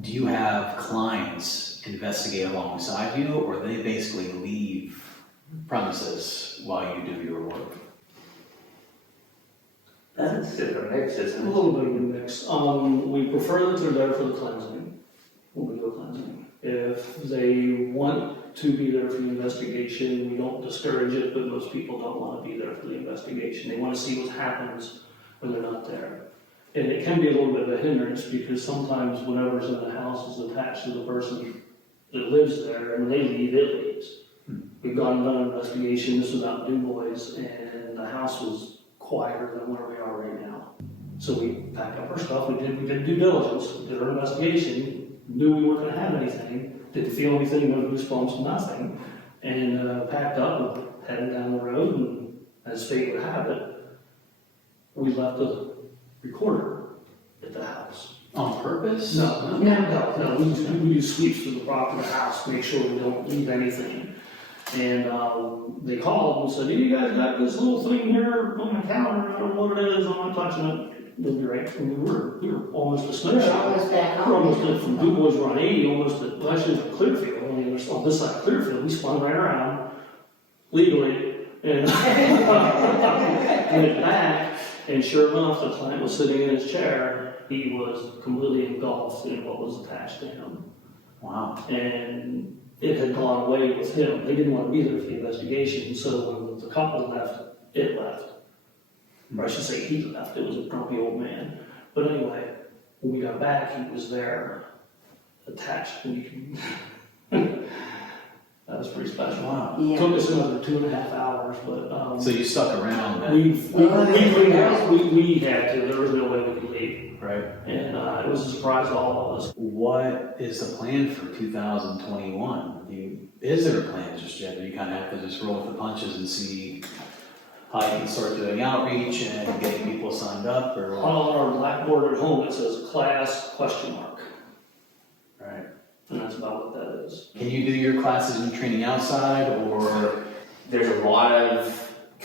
do you have clients investigate alongside you, or they basically leave premises while you do your work? That's a different mix, isn't A it? little bit of a mix. We prefer that they're there for the cleansing, when we do a cleansing. If they want to be there for the investigation, we don't discourage it, but most people don't want to be there for the investigation. They want to see what happens when they're not there. And it can be a little bit of a hindrance because sometimes whatever's in the house is attached to the person that lives there, and when they leave, it leaves. We've gone and done an investigation, this was out in Du Bois, and the house was quieter than where we are right now. So we packed up our stuff, we did due diligence, did our investigation, knew we weren't gonna have anything, didn't feel anything, no goosebumps, nothing, and packed up and headed down the road, and as fate would have it, we left the recorder at the house. On purpose? No, we do sweeps through the property of the house, make sure we don't leave anything. And they called and said, "Hey, you guys got this little thing here on my counter, I don't know what it is, I'm not touching it." They'll be right, and we were almost a snake shot. almost back We're home. almost at, from Du Bois, we're on 80, almost at, well, actually, it's Clearfield, on the other side, on this side of Clearfield, we spun right around, legally, and went back, and sure enough, the client was sitting in his chair, he was completely engulfed in what was attached to him. Wow. And it had gone away with him. They didn't want to be there for the investigation, so when the couple left, it left. Or I should say he left, it was a grumpy old man. But anyway, when we got back, he was there, attached, and that was pretty special. Wow. Yeah. Took us another 2.5 hours, but So you stuck around then? we had to, there was no way we could leave. Right. And it was a surprise to all of us. What is the plan for 2021? Is there a plan just yet? Or you kind of have to just roll with the punches and see how you can start doing outreach and getting people signed up, or what? On our blackboard at home, it says class ? Right. And that's about what that is. Can you do your classes and training outside, or? There's a lot of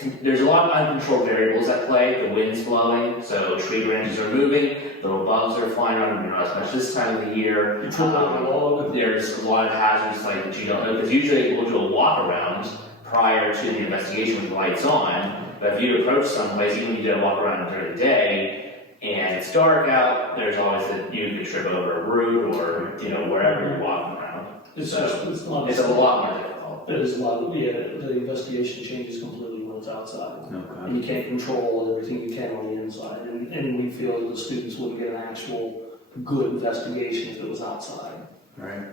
uncontrolled variables at play. The wind's blowing, so tree branches are moving, little bugs are flying around, not as much this time of the year. You trip over a log. There's a lot of hazards like that you don't know, because usually we'll do a walk around prior to the investigation with the lights on, but if you approach someplace, even if you did a walk around during the day, and it's dark out, there's always that you could trip over a root or, wherever you're walking around. It's So, it's a lot. It's a lot more difficult. It is a lot, the investigation changes completely when it's outside. Okay. And you can't control everything you can on the inside. And we feel that the students wouldn't get an actual good investigation if it was outside. Right.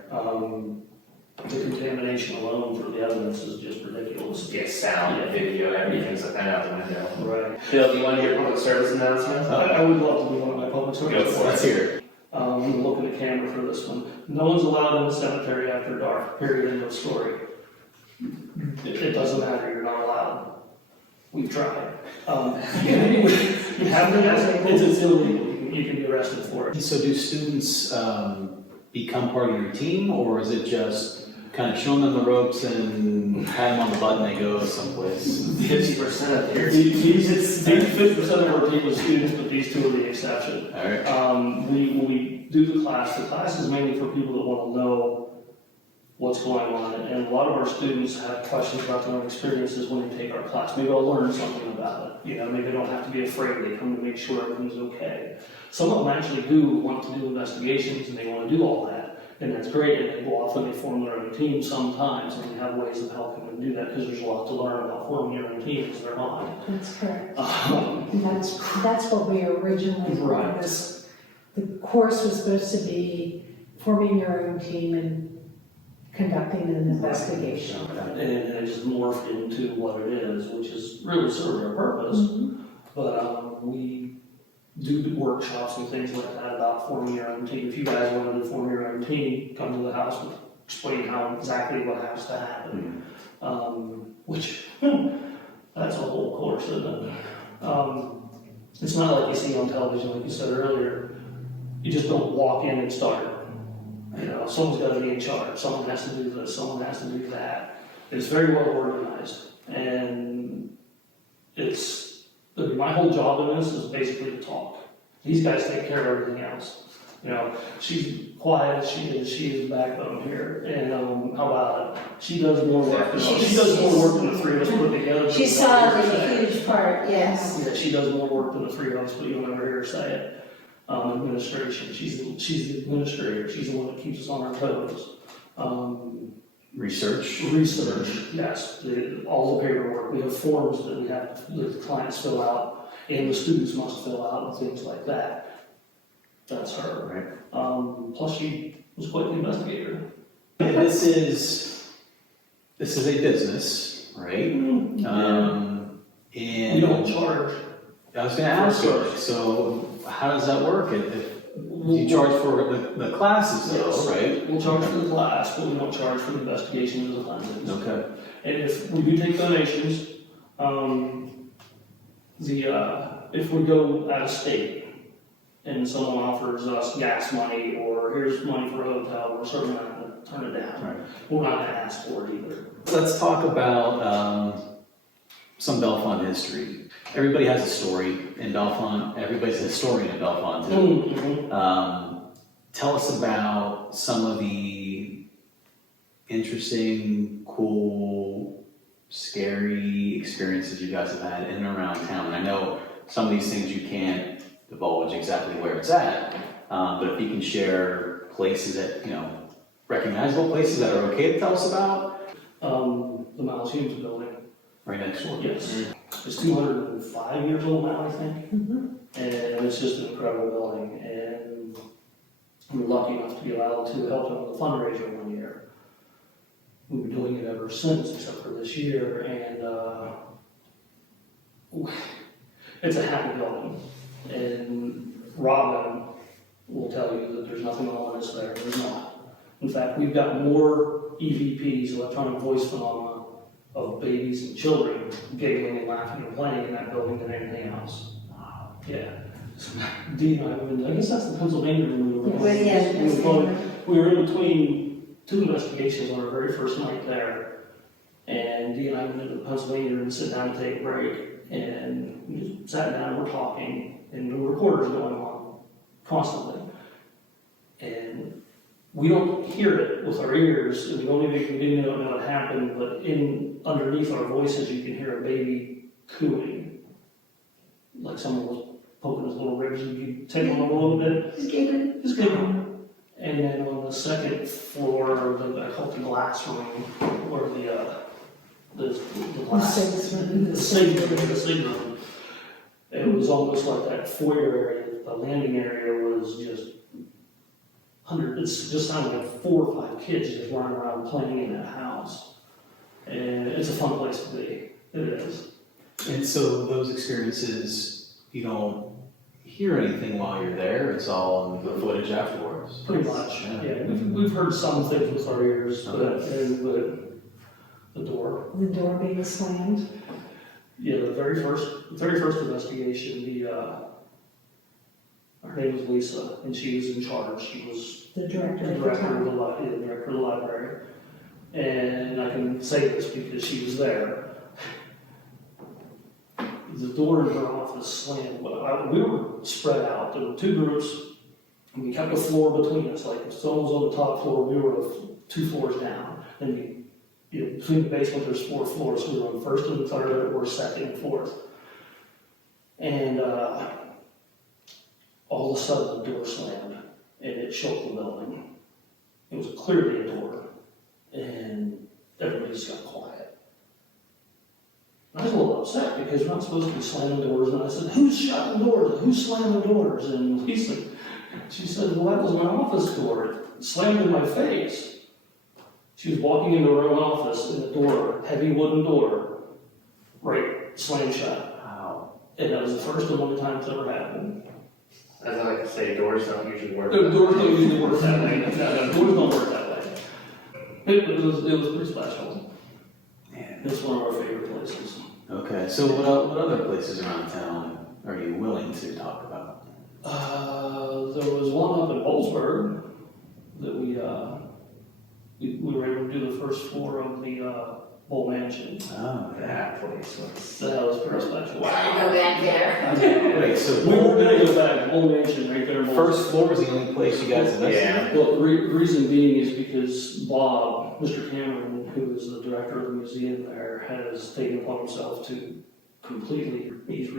The contamination alone for the evidence is just ridiculous. Yeah, sound, video, everything's like that out the window. Right. Bill, do you want to hear public service announcements? I would love to do one of my public Go services. for it. Let's hear it. I'm looking at camera for this one. No one's allowed in the cemetery after dark, period, end of story. It doesn't matter, you're not allowed. We've tried. You have to, it's illegal, you can be arrested for it. So do students become part of your team, or is it just kind of showing them the ropes and pat them on the butt and they go someplace? 50% of your 50% of our team is students, but these two are the exception. All right. We do the class is mainly for people that want to know what's going on, and a lot of our students have questions about their own experiences when they take our class. Maybe I'll learn something about it, maybe they don't have to be afraid, they come to make sure everything's okay. Some of them actually do want to do investigations and they want to do all that, and that's great, and they go off and they form their own team sometimes, and we have ways of helping them do that, because there's a lot to learn about forming your own team as they're on. That's correct. Um, That's what we originally Right. was. The course was supposed to be forming your own team and conducting an investigation. And it just morphed into what it is, which is really served our purpose. But we do workshops and things like that about forming your own team. If you guys want to form your own team, come to the house and explain exactly what has to happen. Which, that's a whole course, isn't it? It's not like you see on television, like you said earlier. You just don't walk in and start. Someone's got to be in charge. Someone has to do this. Someone has to do that. It's very well organized, and my whole job in this is basically to talk. These guys take care of everything else. You know, she's quiet, she is the backbone here, and, how about it? She does more work than, she does more work than the three of us put together. She saw it as a huge part, yes. Yeah, she does more work than the three of us, but you'll never hear her say it. Administration, she's the administrator, she's the one that keeps us on our toes. Research? Research, yes, all the paperwork, we have forms that we have, that the clients fill out, and the students must fill out and things like that. That's her. Right. Plus she was quite the investigator. This is a business, right? And We don't charge. I was gonna ask you, so how does that work? If you charge for the classes though, Yes. right? We'll charge for the class, but we don't charge for the investigation of the cleansings. Okay. And if we do take donations, if we go out of state and someone offers us gas money or here's money for a hotel, we're certainly not gonna turn it down. Right. We're not gonna ask for it either. Let's talk about some Bellefonte history. Everybody has a story in Bellefonte. Everybody's a historian in Bellefonte too. Mm-hmm. Tell us about some of the interesting, cool, scary experiences you guys have had in and around town. And I know some of these things you can't divulge exactly where it's at, but if you can share places that, recognizable places that are okay to tell us about. The Miles building. Right next door. Yes. It's 205 years old now, I think. Mm-hmm. And it's just an incredible building. And we were lucky enough to be allowed to help them with a fundraiser one year. We've been doing it ever since, except for this year. And it's a happy building. And Robin will tell you that there's nothing ominous there. There's not. In fact, we've got more EVPs, electronic voice phenomena, of babies and children giggling and laughing and playing in that building than anything else. Yeah. Dee and I guess that's the Pennsylvania room we were in. Well, yeah, We were in between two investigations on our very first night there. And Dee and I went into the Pennsylvania room to sit down and take a break. And we just sat down and we're talking. And the recorder's going on constantly. And we don't hear it with our ears, and we didn't know what happened, but underneath our voices you can hear a baby cooing. Like someone was poking his little ribs, and you take them a little bit. Just giggling. And then on the second floor, I call it the glass room, or the sig room. It was almost like that foyer area, the landing area was just it's just sounded like 4 or 5 kids just running around playing in that house. And it's a fun place to be. It is. And so those experiences, you don't hear anything while you're there, it's all in the footage afterwards. Pretty much, yeah. We've heard some things with our ears, but the door. The door being slammed. Yeah, the very first investigation, her name was Lisa, and she was in charge. She was The director the at the director of time. director of the library. And I can say this because she was there. The door in her office slammed. We were spread out. There were 2 groups, and we kept a floor between us. Like if someone was on the top floor, we were 2 floors down. And between the basement, there's 4 floors. So we were on first and third, or second and fourth. And all of a sudden, the door slammed, and it shook the building. It was clearly a door, and everybody just got quiet. I was a little upset because we're not supposed to be slamming doors, and I said, "Who's shutting doors? Who's slamming doors?" And she said, "Well, that was my office door. It slammed in my face." She was walking into her own office, and the door, heavy wooden door, right, slammed shut. Wow. And that was the first and only time it's ever happened. As I like to say, doors don't usually work. The doors don't usually work that way. No, doors don't work that way. It was pretty special. Man. It's one of our favorite places. Okay, so what other places around town are you willing to talk about? There was one up in Bollesburg that we were able to do the first floor of the whole mansion. Oh, okay. That place was. That was pretty special. Go back there. Wait, so We were gonna go back, the whole mansion right there. first floor was the only place you guys invested? Yeah. Well, the reason being is because Bob, Mr. Cameron, who is the director of the museum there, has taken upon himself to completely, he's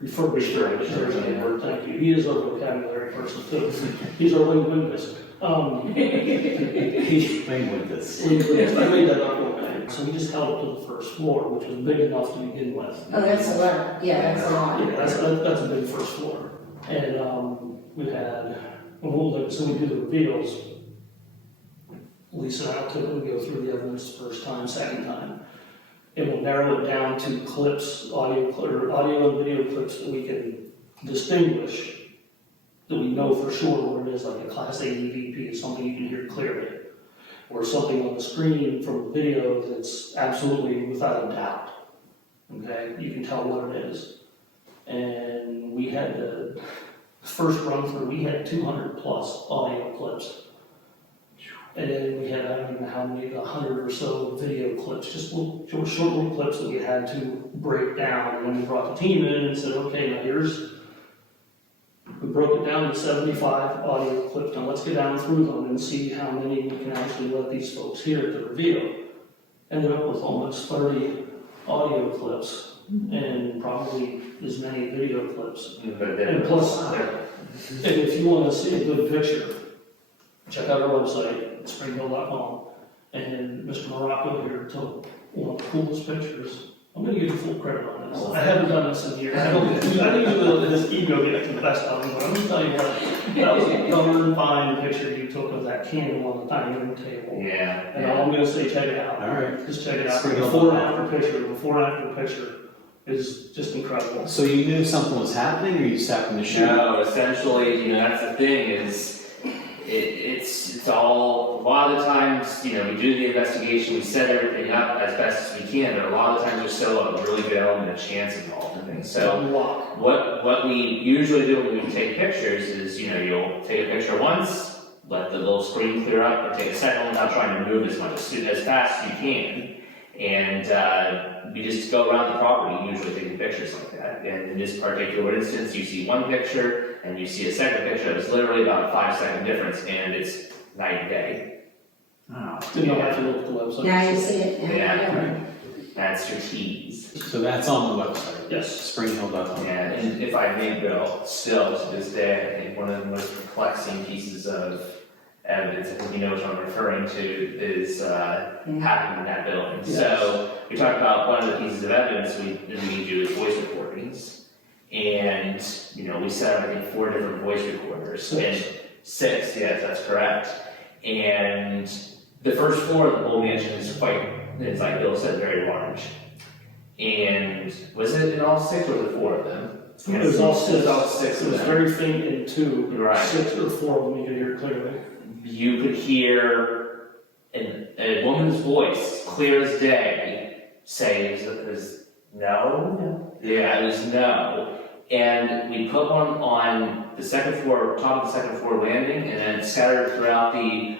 refurbished it. There's a word, thank you. He is our vocabulary person too. He's our linguist. He, Linguist. I made that up one day. So we just held it to the first floor, which was big enough to begin with. Oh, that's a lot, yeah, that's a lot. Yeah, that's a big first floor. And, we had, so we do the reveals. Lisa and I typically go through the evidence first time, second time. And we'll narrow it down to clips, audio and video clips that we can distinguish, that we know for sure what it is, like a Class A EVP is something you can hear clearly. Or something on the screen from the video that's absolutely without a doubt. Okay, you can tell what it is. And we had the first run through, we had 200 plus audio clips. And then we had, I don't even know how many, 100 or so video clips, just short little clips that we had to break down. And then we brought the team in and said, okay, now we broke it down to 75 audio clips. Now let's get down through them and see how many we can actually let these folks hear at the reveal. Ended up with almost 30 audio clips and probably as many video clips. And plus, and if you want to see a good picture, check out our website, springhill.com, and Mr. Morocco here took one of the coolest pictures. I'm going to give you full credit on this. I haven't done this in years. I didn't even let this ego get to the best of me, but I'm going to tell you what, that was a darn fine picture you took of that candle on the dining room table. Yeah. And all I'm going to say, check it out. All right. Just check it out. Springhill. Before and after picture is just incredible. So you knew something was happening, or you just happened to shoot? No, essentially, that's the thing is, it's all, a lot of the times, we do the investigation, we set everything up as best as we can, but a lot of the times there's still a really good element of chance involved in things. So Unlock. what we usually do when we take pictures is, you'll take a picture once, let the little screen clear up, or take a second one without trying to move as fast as you can. And we just go around the property, usually taking pictures like that. And in this particular instance, you see one picture, and you see a second picture. It's literally about a 5-second difference, and it's night and day. Oh. Didn't know how to look at the website. Now you see it, Yeah. That's your tease. So that's on the website? Yes. Springhill.com. Yeah, and if I may, Bill, still to this day, I think one of the most perplexing pieces of evidence, I think you know what I'm referring to, is happening in that building. Yes. So we talked about one of the pieces of evidence we do is voice recordings. And, we set up, I think, 4 different voice recorders. Six, yes, that's correct. And the first floor of the whole mansion is like Bill said, very large. And was it in all 6 or was it 4 of them? It was all 6. It was all 6 It of was them. very faint in 2. Right. 6 or 4 of them you could hear clearly. You could hear a woman's voice, clear as day, say it was no. Yeah, it was no. And we put one on the second floor, top of the second floor landing, and then scattered throughout the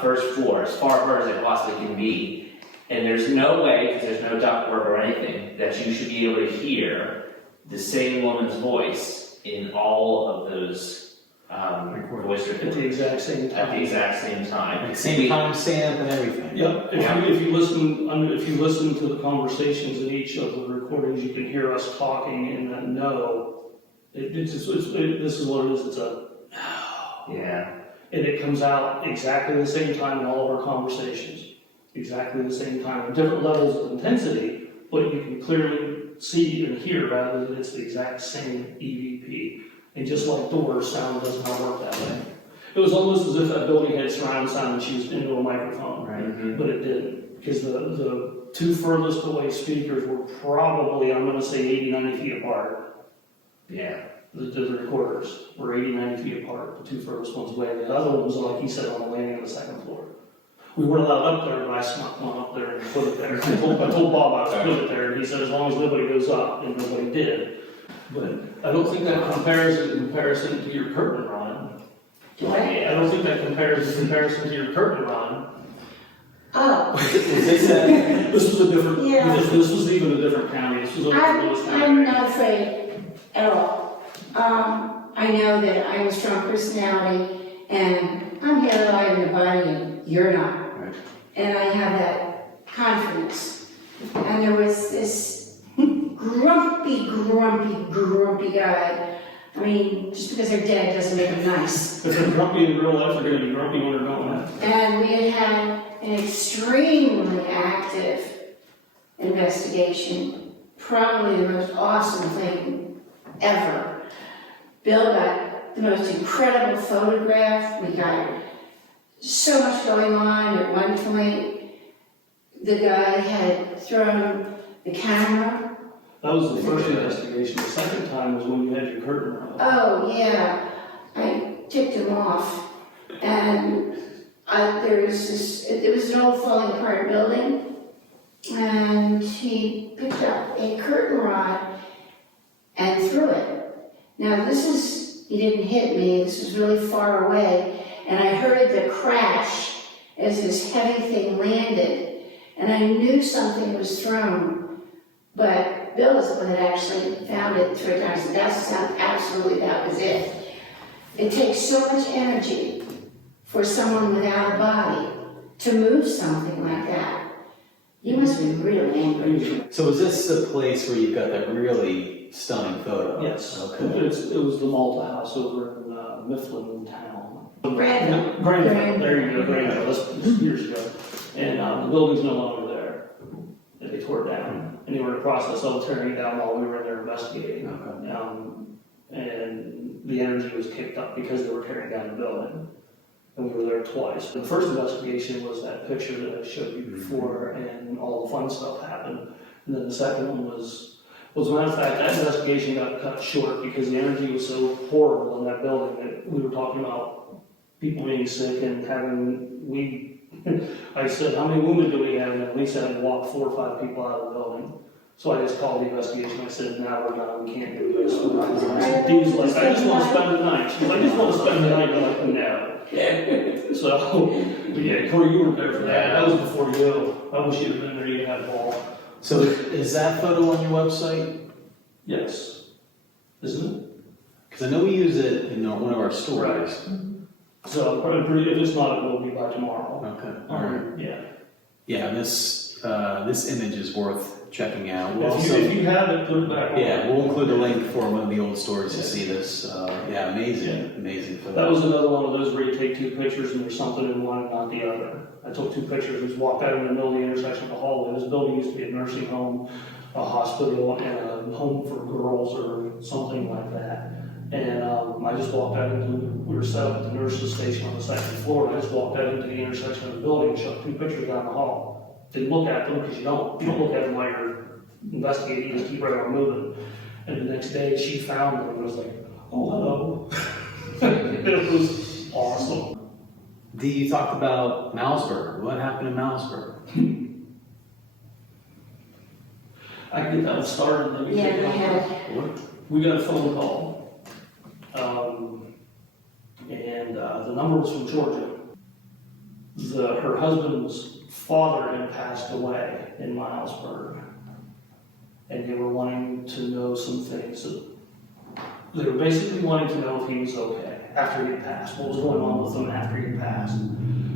first floor, as far apart as it possibly can be. And there's no way, because there's no ductwork or anything, that you should be able to hear the same woman's voice in all of those voice At the recordings exact same time. at the exact same time. Like same timestamp and everything? Yep, if you listen to the conversations in each of the recordings, you can hear us talking in that no. This is what it is, it's a no. Yeah. And it comes out exactly the same time in all of our conversations. Exactly the same time, different levels of intensity, but you can clearly see and hear rather than it's the exact same EVP. And just like doors, sound does not work that way. It was almost as if that building had surround sound and she was into a microphone, Right. but it didn't. Because the 2 furthest away speakers were probably, I'm going to say 80, 90 feet apart. Yeah. The recorders were 80, 90 feet apart, the 2 furthest ones away. The other one was, like he said, on the landing on the second floor. We weren't allowed up there, but I snuck one up there and put it there. I told Bob I would put it there, and he said as long as nobody goes up, and nobody did. But I don't think that compares in comparison to your curtain rod. I don't think that compares in comparison to your curtain rod. Oh, Was this that? This was a different, Yeah. this was even a different county, this was over in Lewis County. I'm not afraid at all. I know that I'm a strong personality, and I'm here alive in the body, and you're not. Right. And I have that confidence. And there was this grumpy guy. I mean, just because they're dead doesn't make them nice. If they're grumpy in real life, they're gonna be grumpy when they're gone. And we had an extremely active investigation, probably the most awesome thing ever. Bill got the most incredible photograph. We got so much going on. At one point, the guy had thrown the camera. That was the first investigation, the second time was when you had your curtain rod. Oh, yeah. I tipped him off. And there was this, it was an old falling apart building. And he picked up a curtain rod and threw it. Now he didn't hit me, this was really far away. And I heard the crash as this heavy thing landed. And I knew something was thrown. But Bill is the one that actually found it 3 times. And that was it. It takes so much energy for someone without a body to move something like that. You must be really angry. So is this the place where you've got that really stunning photo? Yes, Okay. it was the Malta House over in Mifflin Town. Granville. Granville, there you go, Granville, that's years ago. And the building's no longer there. They tore it down, and they were in the process of tearing it down while we were in there investigating. Okay. And the energy was kicked up because they were tearing down the building. And we were there twice. The first investigation was that picture that I showed you before, and all the fun stuff happened. And then the second one was as a matter of fact, that investigation got cut short because the energy was so horrible in that building that we were talking about people being sick and I said, how many women do we have? And at least I had to walk 4 or 5 people out of the building. So I just called the investigation. I said, now we're done, we can't do this. Dee's like, I just want to spend the night. She's like, I just want to spend the night. I'm like, no. So, yeah, Corey, you were there for that. That was before you. I wish you'd have been there, you'd have had a ball. So is that photo on your website? Yes. Isn't it? Because I know we use it in one of our stories. So, probably, if it's not, it will be by tomorrow. Okay. All right. Yeah. Yeah, this image is worth checking out. We'll If you have it, put it back on. yeah, we'll include a link for one of the old stories to see this. Yeah, amazing photo. That was another one of those where you take 2 pictures and there's something in one and not the other. I took 2 pictures and just walked out in the middle of the intersection of the hallway. This building used to be a nursing home, a hospital, and a home for girls or something like that. And I just walked out we were set up at the nurse's station on the 2nd floor, and I just walked out into the intersection of the building and shot 2 pictures down the hall. Didn't look at them because you don't look at them while you're investigating, you just keep right on moving. And the next day she found them and was like, oh, hello. It was awesome. You talked about Malmesburg. What happened in Malmesburg? I can get that started. Let me Yeah, take it we off. had, We got a phone call. And the number was from Georgia. Her husband's father had passed away in Milesburg. And they were wanting to know some things. They were basically wanting to know if he was okay after he had passed. What was going on with him after he had passed.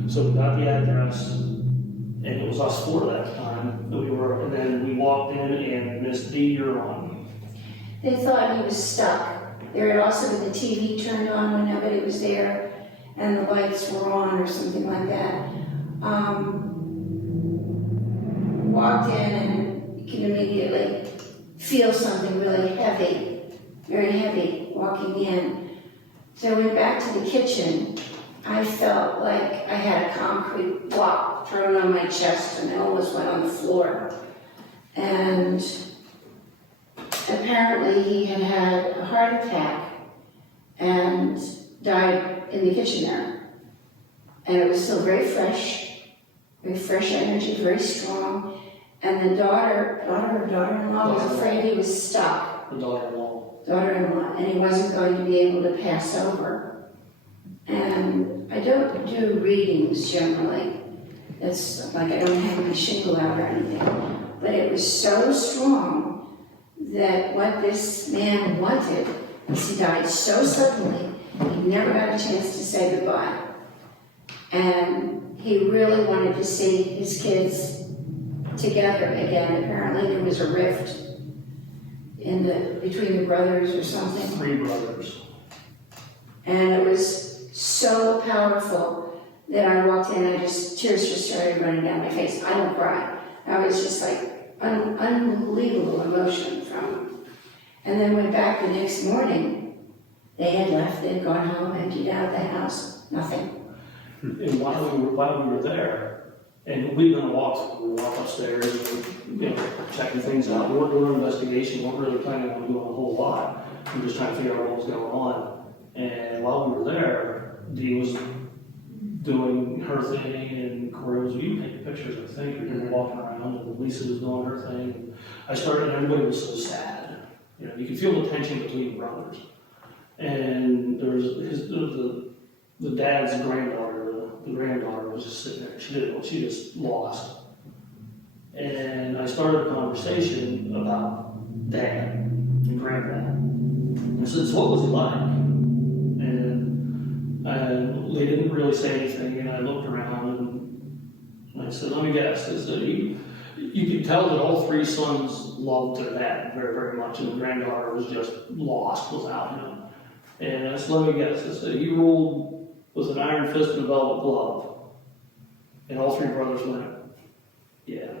So we got the address, and it was us 4 that time. And then we walked in, and Miss D, you're on. they thought he was stuck. There had also been the TV turned on when nobody was there, and the lights were on or something like that. Walked in and you can immediately feel something really heavy, very heavy walking in. So I went back to the kitchen. I felt like I had a concrete block thrown on my chest and I almost went on the floor. And apparently he had had a heart attack and died in the kitchen there. And it was still very fresh energy, very strong. And the daughter-in-law was afraid he was stuck. The daughter-in-law. Daughter-in-law, and he wasn't going to be able to pass over. And I don't do readings generally, It's like I don't have my shingle out or anything. But it was so strong that what this man wanted, was he died so suddenly, he never got a chance to say goodbye. And he really wanted to see his kids together again. Apparently there was a rift between the brothers or something. 3 brothers. And it was so powerful that I walked in and tears just started running down my face. I don't cry. I was just like, unbelievable emotion from. And then went back the next morning. They had left, they'd gone home, emptied out the house, nothing. And while we were there, and we were gonna walk upstairs and, checking things out. We weren't doing an investigation, we weren't really planning on doing a whole lot. We were just trying to figure out what was going on. And while we were there, Dee was doing her thing, and Corey was, you taking pictures, I think, we were walking around, and Lisa was doing her thing. And I started, and everybody was so sad. You could feel the tension between the brothers. And there was the dad's granddaughter, the granddaughter was just sitting there. She just lost. And I started a conversation about dad and granddad. I said, so what was it like? And they didn't really say anything, and I looked around and I said, let me guess, is that you could tell that all 3 sons loved their dad very, very much, and the granddaughter was just lost without him. And I said, let me guess, is that he ruled with an iron fist and a velvet glove. And all 3 brothers went, yeah.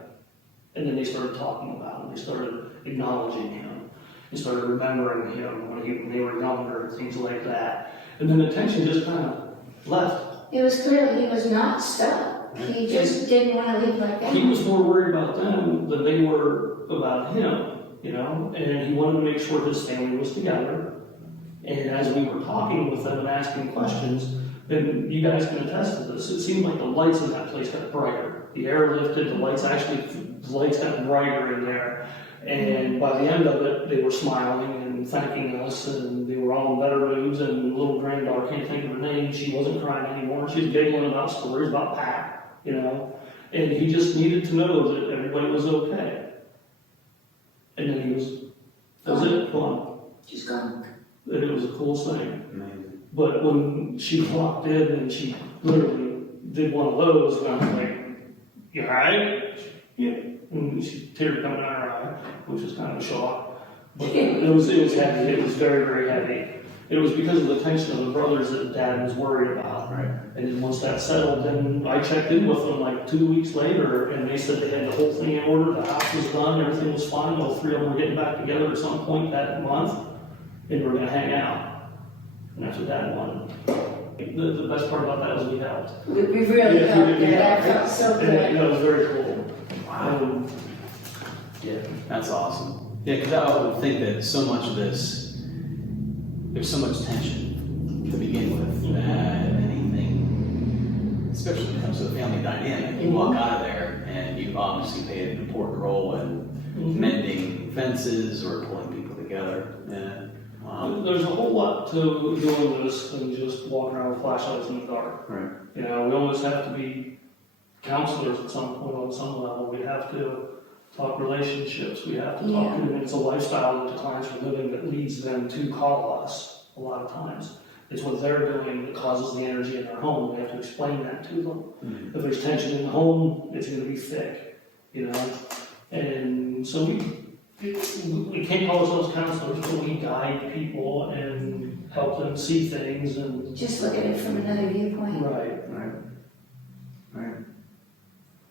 And then they started talking about him. They started acknowledging him. They started remembering him when they were younger and things like that. And then the tension just kind of left. It was clear he was not stuck. He just didn't want to live like that. He was more worried about them than they were about him, and he wanted to make sure his family was together. And as we were talking with them and asking questions, and you guys can attest to this, it seemed like the lights in that place got brighter. The air lifted, the lights got brighter in there. And by the end of it, they were smiling and thanking us, and they were all in better moods. And the little granddaughter, can't think of her name, she wasn't crying anymore. She was giggling about stories about Pat, And he just needed to know that everybody was okay. And then that was it, gone. Just gone. And it was the coolest thing. Amazing. But when she walked in and she literally did one of those, and I was like, you all right? Yeah. And she tear coming out her eye, which was kind of a shock. But it was heavy. It was very, very heavy. It was because of the tension of the brothers that Dad was worried about. Right. And then once that settled, then I checked in with them like 2 weeks later, and they said they had the whole thing in order, the house was done, everything was fine. All 3 of them were getting back together at some point that month, and we were gonna hang out. And that's what Dad wanted. The best part about that was we helped. We really felt good. That felt so And good. it was very cool. Wow. Yeah, that's awesome. Yeah, because I would think that so much of this, there's so much tension to begin with, that anything, especially when it comes to the family dynamic, you walk out of there and you obviously played an important role in mending fences or pulling people together. And There's a whole lot to doing this than just walking around with flashlights in the dark. right. We always have to be counselors at some point on some level. We have to talk relationships. We have to talk to them. It's a lifestyle that the clients are living that leads them to call us a lot of times. It's what they're doing that causes the energy in their home. We have to explain that to them. If there's tension in the home, it's going to be thick, And so we can't call ourselves counselors, but we guide people and help them see things and. Just look at it from another viewpoint. Right.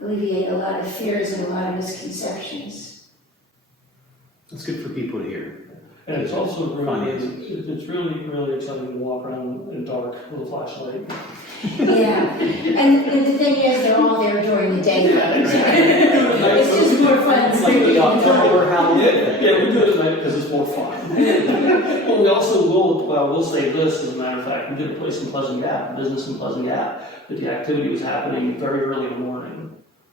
Alleviate a lot of fears and a lot of misconceptions. It's good for people to hear. And it's also really, Finances. it's really, really exciting to walk around in dark with a flashlight. Yeah, and the thing is, they're all there during the day. It's just more fun. It's like the October Halloween. Yeah, we do it at night because it's more fun. Well, we also we'll say this, as a matter of fact, we did a place in Pleasant Gap, a business in Pleasant Gap, that the activity was happening very early in the morning.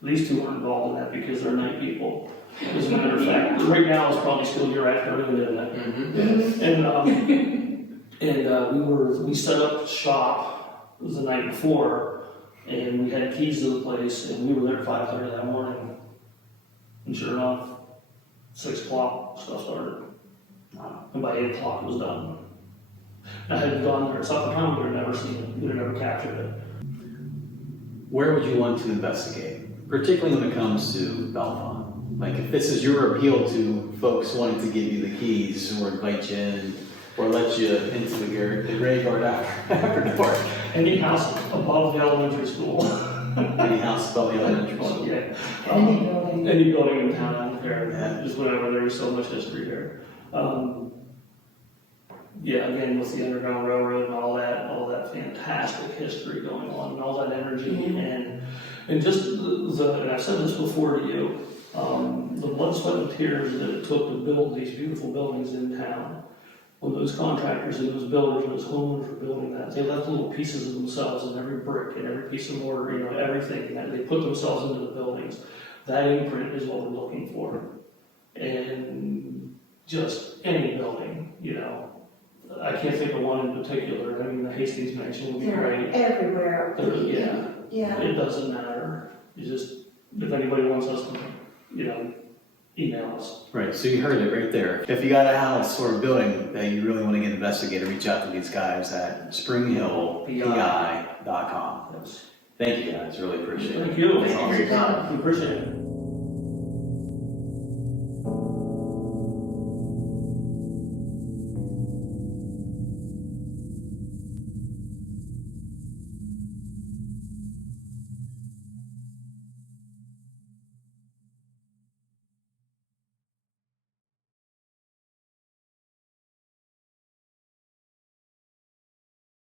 These 2 weren't involved in that because they're night people. As a matter of fact, right now it's probably still your afternoon, isn't it? And we set up shop the night before, And we had keys to the place, and we were there at 5:30 that morning. And sure enough, 6 o'clock, stuff started. And by 8 o'clock, it was done. I had gone there, so at the time, we would have never seen it, we would have never captured it. Where would you want to investigate, particularly when it comes to Bellefonte? Like, if this is your appeal to folks wanting to give you the keys, or invite you in, or let you into the graveyard after dark. Any house above the elementary school. Any house above the elementary school. Yeah. Any building. Any building in town there, Yeah. just whatever, there was so much history there. Yeah, again, with the Underground Railroad and all that fantastic history going on, and all that energy, and just and I've said this before to you, the blood, sweat, and tears that it took to build these beautiful buildings in town. When those contractors and those builders and those homeowners were building that, they left little pieces of themselves in every brick and every piece of mortar, you know, everything, that they put themselves into the buildings. That imprint is what we're looking for. And just any building, you know. I can't think of one in particular. I mean, the Hastings Mansion would be They're great. everywhere. Yeah, Yeah. it doesn't matter. You just, if anybody wants us to, you know, email us. Right, so you heard it right there. If you got a house or a building that you really want to get investigated, reach out to these guys at springhillpi.com. Yes. Thank you guys, really appreciate it. Thank you. Thank you for your time. Appreciate it.